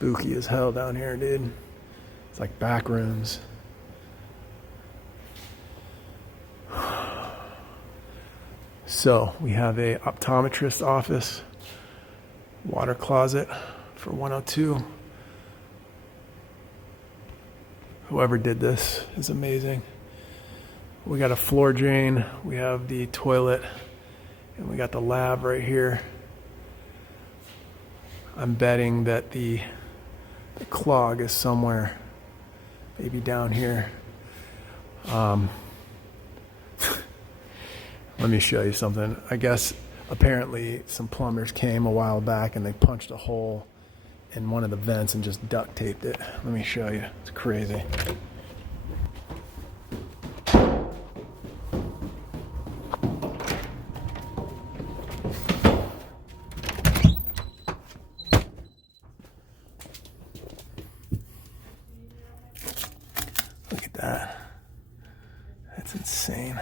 spooky as hell down here, dude. It's like back rooms. So we have a optometrist office, water closet for 102. Whoever did this is amazing. We got a floor drain, we have the toilet, and we got the lab right here. I'm betting that the clog is somewhere, maybe down here. Let me show you something. I guess apparently some plumbers came a while back and they punched a hole in one of the vents and just duct taped it. Let me show you. It's crazy. Look at that. That's insane.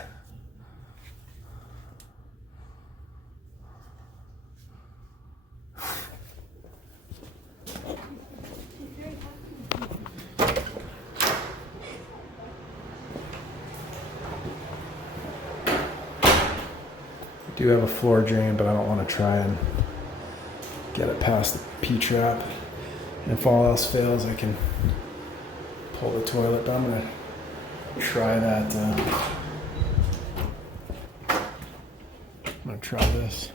I do have a floor drain, but I don't want to try and get it past the P-trap. And if all else fails, I can pull the toilet, but I'm going to try that. I'm going to try this.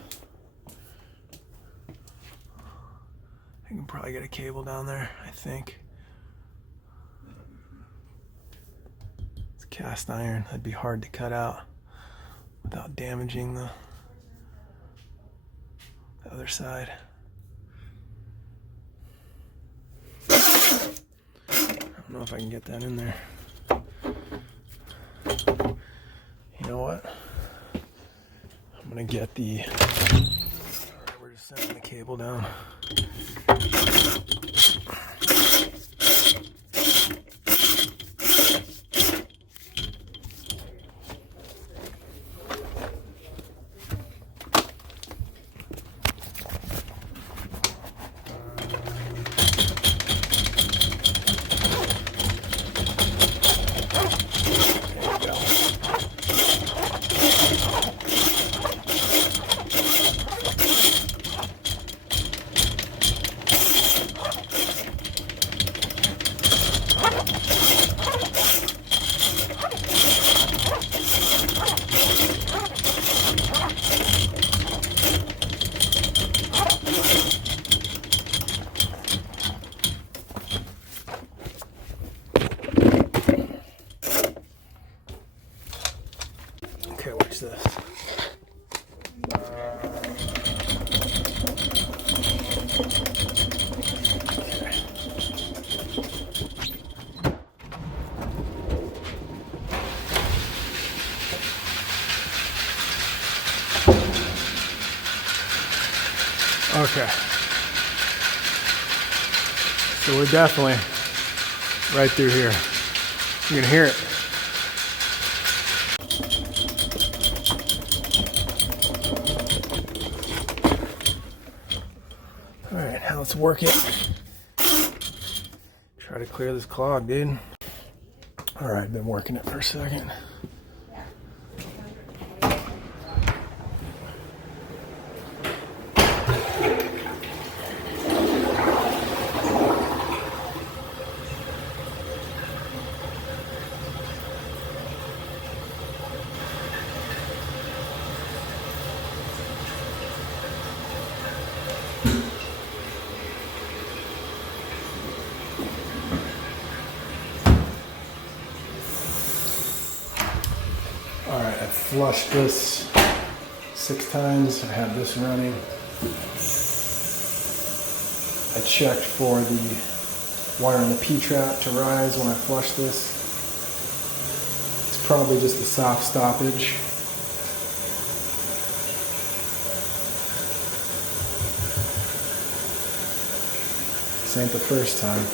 I can probably get a cable down there, I think. It's cast iron. That'd be hard to cut out without damaging the other side. I don't know if I can get that in there. You know what? I'm gonna get the... Alright, we're just sending the cable down. Okay, watch this. Okay. So we're definitely right through here. You can hear it. All right, now let's work it. Try to clear this clog, dude. All right, been working it for a second. All right, I flushed this 6 times. I have this running. I checked for the wire in the P-trap to rise when I flush this. It's probably just a soft stoppage. This ain't the first time.